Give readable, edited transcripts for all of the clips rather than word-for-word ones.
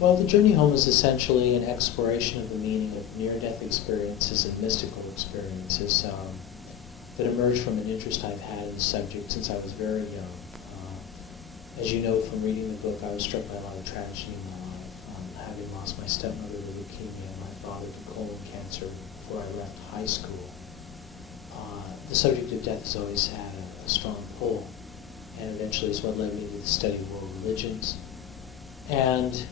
Well, the journey home is essentially an exploration of the meaning of near-death experiences and mystical experiences that emerged from an interest I've had in the subject since I was very young. As you know from reading the book, I was struck by a lot of tragedy in my life, having lost my stepmother to leukemia and my father to colon cancer before I left high school. The subject of death has always had a strong pull, and eventually is what led me to the study of world religions. And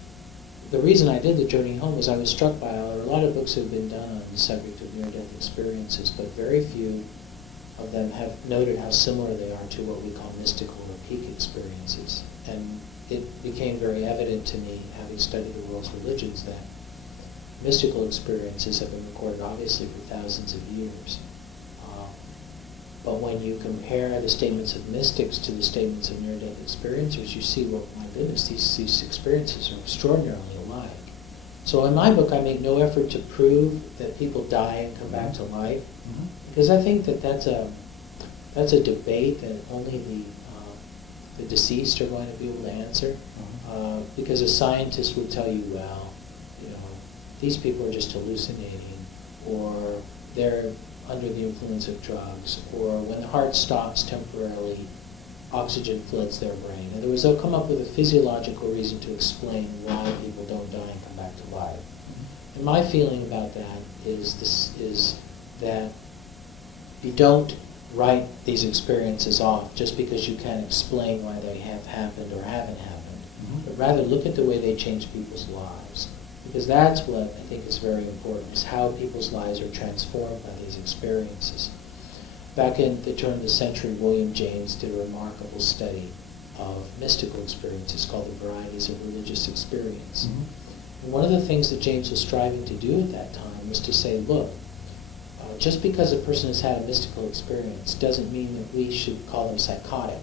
the reason I did the journey home was I was struck by a lot of books have been done on the subject of near-death experiences, but very few of them have noted how similar they are to what we call mystical or peak experiences. And it became very evident to me, having studied the world's religions, that mystical experiences have been recorded obviously for thousands of years. But when you compare the statements of mystics to the statements of near-death experiencers, you see, well, my goodness, these experiences are extraordinarily alike. So in my book, I make no effort to prove that people die and come back to life, because I think that that's a debate that only the deceased are going to be able to answer. Because a scientist would tell you, well, these people are just hallucinating, or they're under the influence of drugs, or when the heart stops temporarily, oxygen floods their brain. In other words, they'll come up with a physiological reason to explain why people don't die and come back to life. And my feeling about that is that you don't write these experiences off just because you can't explain why they have happened or haven't happened, but rather look at the way they change people's lives. Because that's what I think is very important, is how people's lives are transformed by these experiences. Back in the turn of the century, William James did a remarkable study of mystical experiences called The Varieties of Religious Experience. And one of the things that James was striving to do at that time was to say, look, just because a person has had a mystical experience doesn't mean that we should call them psychotic,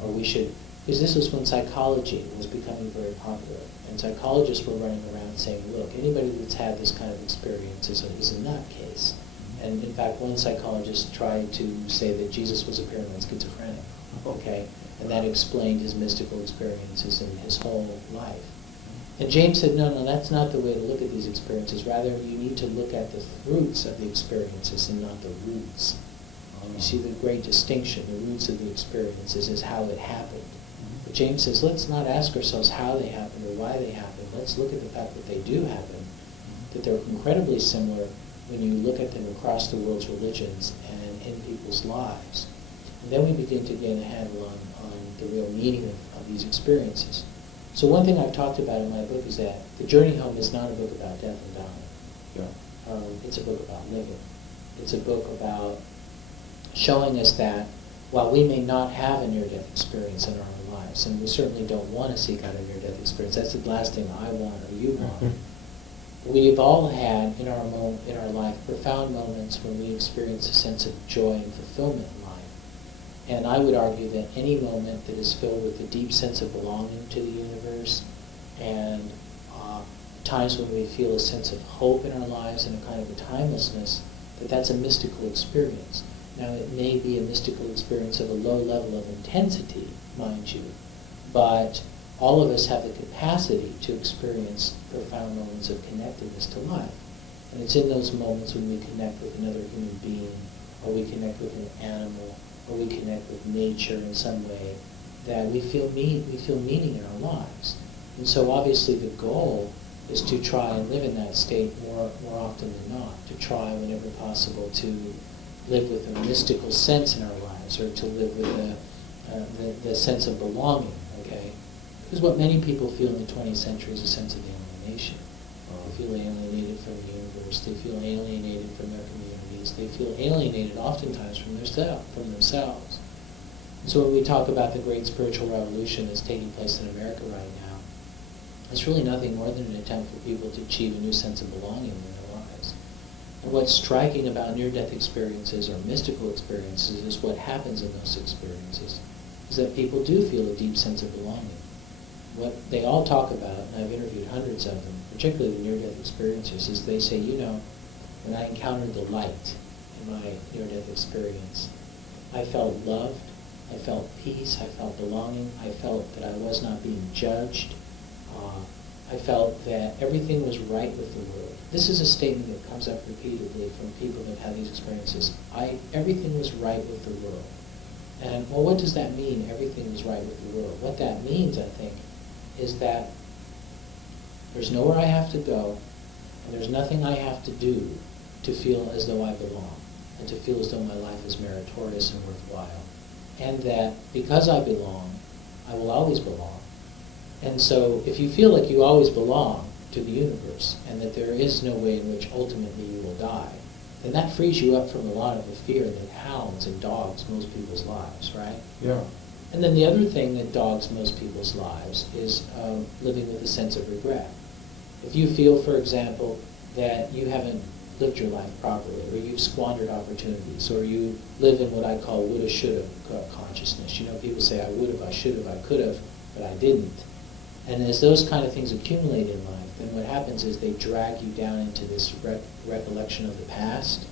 or we should, because this was when psychology was becoming very popular. And psychologists were running around saying, look, anybody that's had this kind of experience is a nutcase. And in fact, one psychologist tried to say that Jesus was a paranoid schizophrenic, okay? And that explained his mystical experiences in his whole life. And James said, no, that's not the way to look at these experiences. Rather, you need to look at the fruits of the experiences and not the roots. You see the great distinction. The roots of the experiences is how it happened. But James says, let's not ask ourselves how they happened or why they happened. Let's look at the fact that they do happen, that they're incredibly similar when you look at them across the world's religions and in people's lives. And then we begin to get a handle on the real meaning of these experiences. So one thing I've talked about in my book is that The Journey Home is not a book about death and dying. It's a book about living. It's a book about showing us that while we may not have a near-death experience in our lives, and we certainly don't want to seek out a near-death experience, that's the last thing I want or you want, we've all had in our life profound moments when we experience a sense of joy and fulfillment in life. And I would argue that any moment that is filled with a deep sense of belonging to the universe and times when we feel a sense of hope in our lives and a kind of a timelessness, that's a mystical experience. Now, it may be a mystical experience of a low level of intensity, mind you, but all of us have the capacity to experience profound moments of connectedness to life. And it's in those moments when we connect with another human being, or we connect with an animal, or we connect with nature in some way, that we feel meaning in our lives. And so obviously the goal is to try and live in that state more often than not, to try whenever possible to live with a mystical sense in our lives, or to live with the sense of belonging, okay? Because what many people feel in the 20th century is a sense of alienation. They feel alienated from the universe, they feel alienated from their communities, they feel alienated oftentimes from themselves. And so when we talk about the great spiritual revolution that's taking place in America right now, it's really nothing more than an attempt for people to achieve a new sense of belonging in their lives. And what's striking about near-death experiences or mystical experiences is what happens in those experiences, is that people do feel a deep sense of belonging. What they all talk about, and I've interviewed hundreds of them, particularly the near-death experiences, is they say, when I encountered the light in my near-death experience, I felt loved, I felt peace, I felt belonging, I felt that I was not being judged, I felt that everything was right with the world. This is a statement that comes up repeatedly from people that have these experiences. Everything was right with the world. And, well, what does that mean, everything was right with the world? What that means, I think, is that there's nowhere I have to go, and there's nothing I have to do to feel as though I belong, and to feel as though my life is meritorious and worthwhile. And that because I belong, I will always belong. And so if you feel like you always belong to the universe, and that there is no way in which ultimately you will die, then that frees you up from a lot of the fear that hounds and dogs most people's lives, right? Yeah. And then the other thing that dogs most people's lives is living with a sense of regret. If you feel, for example, that you haven't lived your life properly, or you've squandered opportunities, or you live in what I call woulda, shoulda consciousness. You know, people say, I would have, I should have, I could have, but I didn't. And as those kind of things accumulate in life, then what happens is they drag you down into this recollection of the past,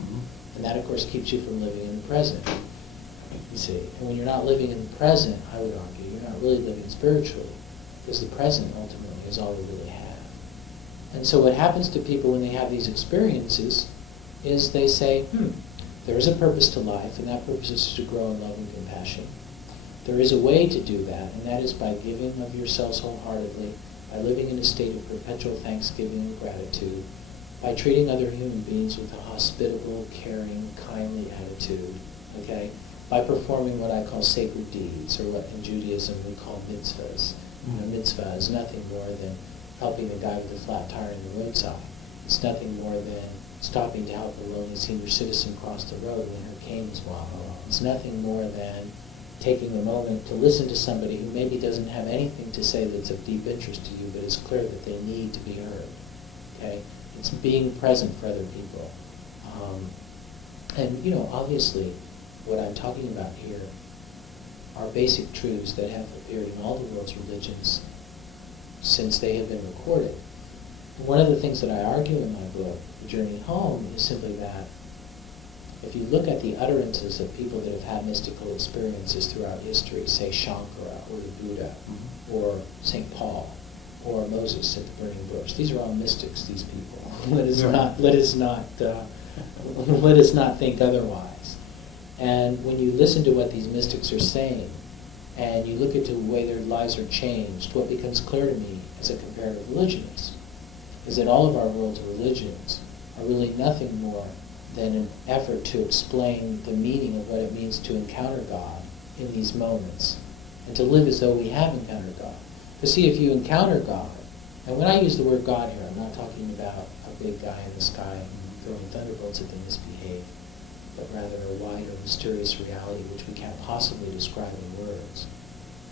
and that, of course, keeps you from living in the present. You see, and when you're not living in the present, I would argue, you're not really living spiritually, because the present ultimately is all we really have. And so what happens to people when they have these experiences is they say, there is a purpose to life, and that purpose is to grow in love and compassion. There is a way to do that, and that is by giving of yourselves wholeheartedly, by living in a state of perpetual thanksgiving and gratitude, by treating other human beings with a hospitable, caring, kindly attitude, okay? By performing what I call sacred deeds, or what in Judaism we call mitzvahs. A mitzvah is nothing more than helping the guy with a flat tire on the roadside. It's nothing more than stopping to help a lonely senior citizen cross the road when her cane was wobbling. It's nothing more than taking a moment to listen to somebody who maybe doesn't have anything to say that's of deep interest to you, but it's clear that they need to be heard. Okay? It's being present for other people. And, you know, obviously, what I'm talking about here are basic truths that have appeared in all the world's religions since they have been recorded. One of the things that I argue in my book, The Journey Home, is simply that if you look at the utterances of people that have had mystical experiences throughout history, say Shankara or the Buddha, or St. Paul, or Moses at the burning bush, these are all mystics, these people. Let us not think otherwise. And when you listen to what these mystics are saying, and you look at the way their lives are changed, what becomes clear to me as a comparative religionist is that all of our world's religions are really nothing more than an effort to explain the meaning of what it means to encounter God in these moments, and to live as though we have encountered God. Because see, if you encounter God, and when I use the word God here, I'm not talking about a big guy in the sky throwing thunderbolts at the misbehaved, but rather a wider, mysterious reality which we can't possibly describe in words.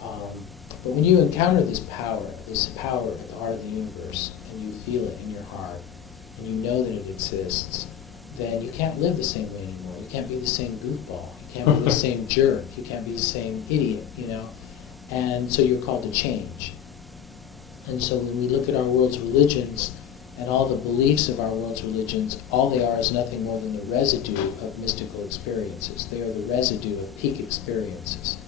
But when you encounter this power at the heart of the universe, and you feel it in your heart, and you know that it exists, then you can't live the same way anymore. You can't be the same goofball. You can't be the same jerk. You can't be the same idiot, you know. And so you're called to change. And so when we look at our world's religions, and all the beliefs of our world's religions, all they are is nothing more than the residue of mystical experiences. They are the residue of peak experiences.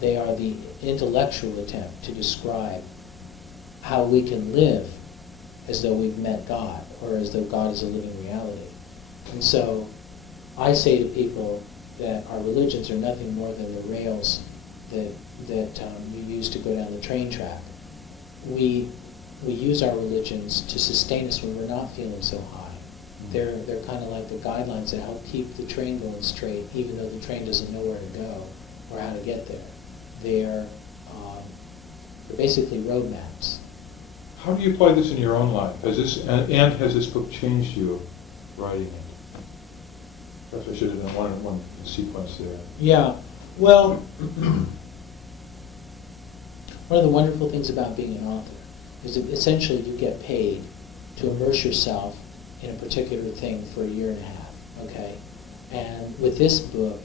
They are the intellectual attempt to describe how we can live as though we've met God, or as though God is a living reality. And so I say to people that our religions are nothing more than the rails that you use to go down the train track. We use our religions to sustain us when we're not feeling so high. They're kind of like the guidelines that help keep the train going straight, even though the train doesn't know where to go or how to get there. They're basically roadmaps. How do you apply this in your own life? Has this book changed you writing it? Perhaps I should have done one sequence there. Yeah. Well, one of the wonderful things about being an author is that essentially you get paid to immerse yourself in a particular thing for a year and a half, okay? And with this book,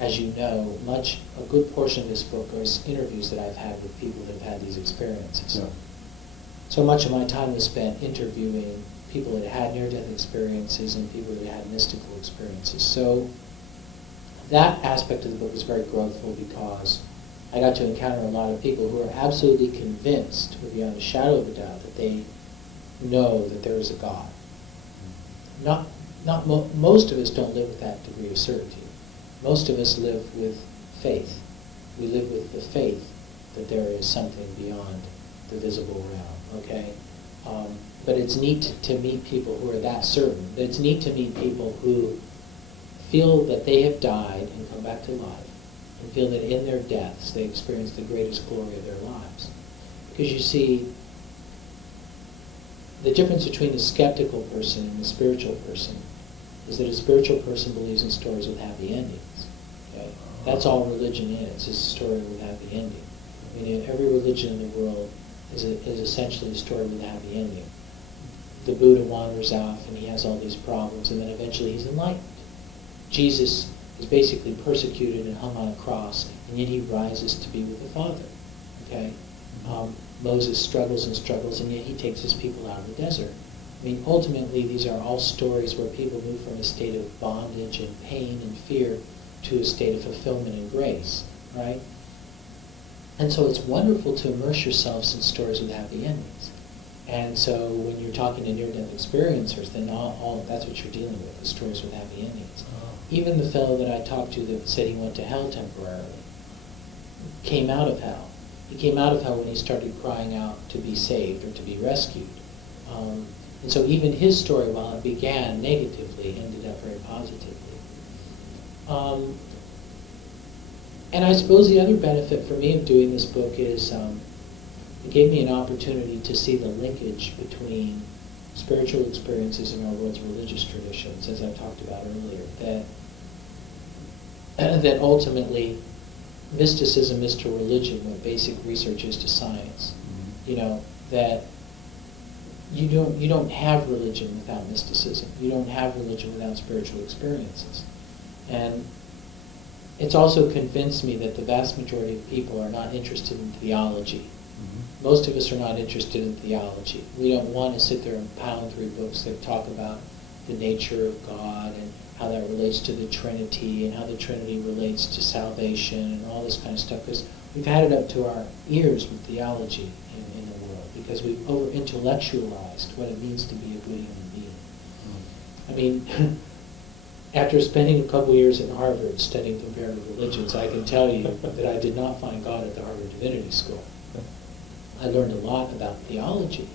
as you know, a good portion of this book is interviews that I've had with people that have had these experiences. Yeah. So much of my time was spent interviewing people that had near-death experiences and people that had mystical experiences. So that aspect of the book is very growthful because I got to encounter a lot of people who are absolutely convinced, beyond a shadow of a doubt, that they know that there is a God. Most of us don't live with that degree of certainty. Most of us live with faith. We live with the faith that there is something beyond the visible realm, okay? But it's neat to meet people who are that certain. It's neat to meet people who feel that they have died and come back to life, and feel that in their deaths they experience the greatest glory of their lives. Because you see, the difference between the skeptical person and the spiritual person is that a spiritual person believes in stories with happy endings. Okay? That's all religion is a story with a happy ending. I mean, every religion in the world is essentially a story with a happy ending. The Buddha wanders off and he has all these problems, and then eventually he's enlightened. Jesus is basically persecuted and hung on a cross, and yet he rises to be with the Father. Okay? Moses struggles and struggles, and yet he takes his people out of the desert. I mean, ultimately, these are all stories where people move from a state of bondage and pain and fear to a state of fulfillment and grace, right? And so it's wonderful to immerse yourselves in stories with happy endings. And so when you're talking to near-death experiencers, then all that's what you're dealing with, the stories with happy endings. Even the fellow that I talked to that said he went to hell temporarily came out of hell. He came out of hell when he started crying out to be saved or to be rescued. And so even his story, while it began negatively, ended up very positively. And I suppose the other benefit for me of doing this book is it gave me an opportunity to see the linkage between spiritual experiences in our world's religious traditions, as I talked about earlier, that ultimately mysticism is to religion what basic research is to science. You know, that you don't have religion without mysticism. You don't have religion without spiritual experiences. And it's also convinced me that the vast majority of people are not interested in theology. Most of us are not interested in theology. We don't want to sit there and pound through books that talk about the nature of God and how that relates to the Trinity and how the Trinity relates to salvation and all this kind of stuff, because we've had it up to our ears with theology in the world, because we've over-intellectualized what it means to be a good human being. I mean, after spending a couple years at Harvard studying comparative religions, I can tell you that I did not find God at the Harvard Divinity School. I learned a lot about theology,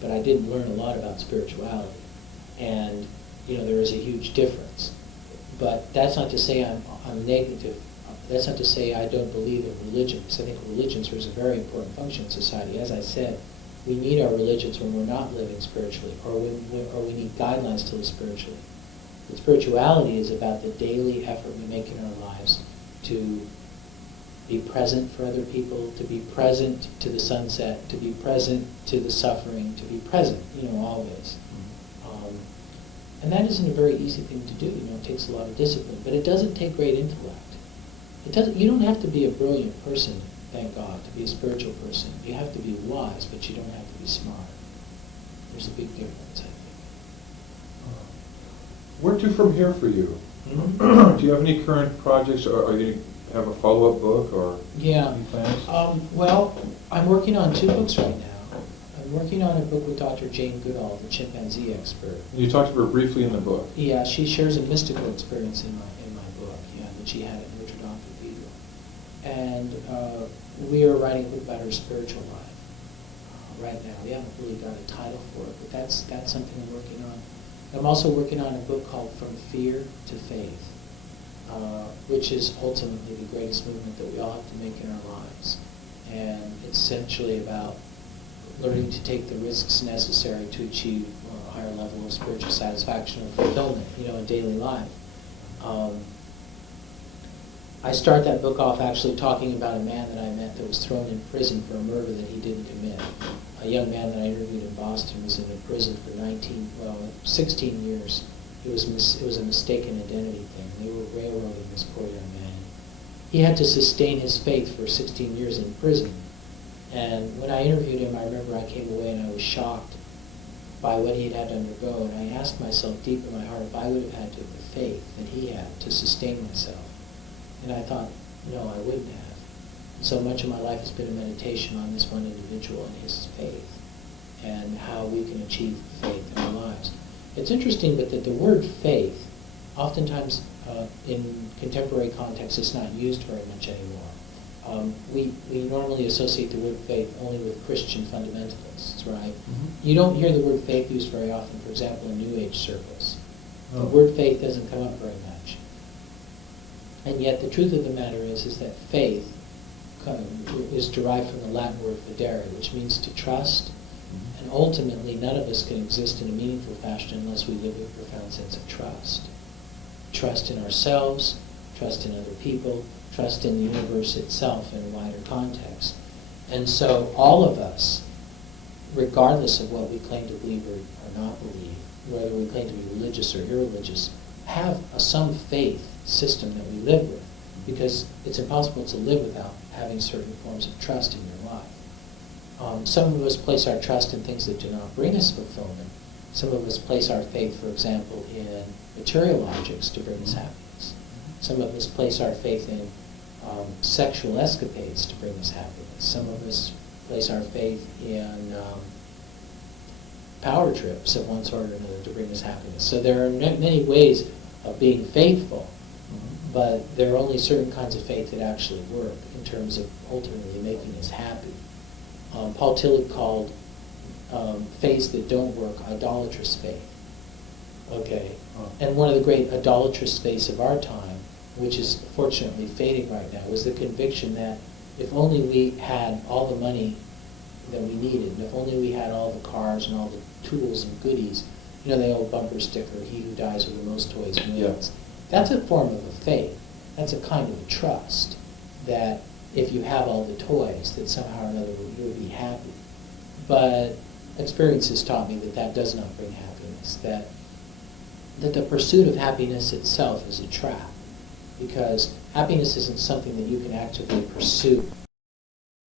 but I didn't learn a lot about spirituality. And, you know, there is a huge difference. But that's not to say I'm negative. That's not to say I don't believe in religion, because I think religion serves a very important function in society. As I said, we need our religions when we're not living spiritually, or we need guidelines to live spiritually. But spirituality is about the daily effort we make in our lives to be present for other people, to be present to the sunset, to be present to the suffering, to be present, you know, always. And that isn't a very easy thing to do. You know, it takes a lot of discipline, but it doesn't take great intellect. You don't have to be a brilliant person, thank God, to be a spiritual person. You have to be wise, but you don't have to be smart. There's a big difference, I think. Where to from here for you? Mm-hmm. Do you have any current projects, or are you going to have a follow-up book, or any plans? Well, I'm working on 2 books right now. I'm working on a book with Dr. Jane Goodall, the chimpanzee expert. You talked to her briefly in the book. Yeah, she shares a mystical experience in my book, that she had at Notre Dame Cathedral. And we are writing a book about her spiritual life right now. We haven't really got a title for it, but that's something I'm working on. I'm also working on a book called From Fear to Faith, which is ultimately the greatest movement that we all have to make in our lives. And it's essentially about learning to take the risks necessary to achieve a higher level of spiritual satisfaction and fulfillment, in daily life. I start that book off actually talking about a man that I met that was thrown in prison for a murder that he didn't commit. A young man that I interviewed in Boston was in a prison for 16 years. It was a mistaken identity thing. They were railroading this poor young man. He had to sustain his faith for 16 years in prison. And when I interviewed him, I remember I came away and I was shocked by what he had to undergo. And I asked myself deep in my heart if I would have had to have the faith that he had to sustain myself. And I thought, no, I wouldn't have. So much of my life has been a meditation on this one individual and his faith, and how we can achieve faith in our lives. It's interesting, but that the word faith, oftentimes in contemporary context, is not used very much anymore. We normally associate the word faith only with Christian fundamentalists, right? Mm-hmm. You don't hear the word faith used very often, for example, in New Age circles. Oh. The word faith doesn't come up very much. And yet the truth of the matter is that faith is derived from the Latin word fidere, which means to trust. Mm-hmm. And ultimately, none of us can exist in a meaningful fashion unless we live with a profound sense of trust. Trust in ourselves, trust in other people, trust in the universe itself in a wider context. And so all of us, regardless of what we claim to believe or not believe, whether we claim to be religious or irreligious, have some faith system that we live with, because it's impossible to live without having certain forms of trust in your life. Some of us place our trust in things that do not bring us fulfillment. Some of us place our faith, for example, in material objects to bring us happiness. Some of us place our faith in sexual escapades to bring us happiness. Some of us place our faith in power trips of one sort or another to bring us happiness. So there are many ways of being faithful, but there are only certain kinds of faith that actually work in terms of ultimately making us happy. Paul Tillich called faiths that don't work idolatrous faith. Okay, and one of the great idolatrous faiths of our time, which is fortunately fading right now, was the conviction that if only we had all the money that we needed, and if only we had all the cars and all the tools and goodies, the old bumper sticker, he who dies with the most toys wins. Yeah. That's a form of a faith. That's a kind of a trust that if you have all the toys, that somehow or another you will be happy. But experience has taught me that that does not bring happiness, that the pursuit of happiness itself is a trap, because happiness isn't something that you can actively pursue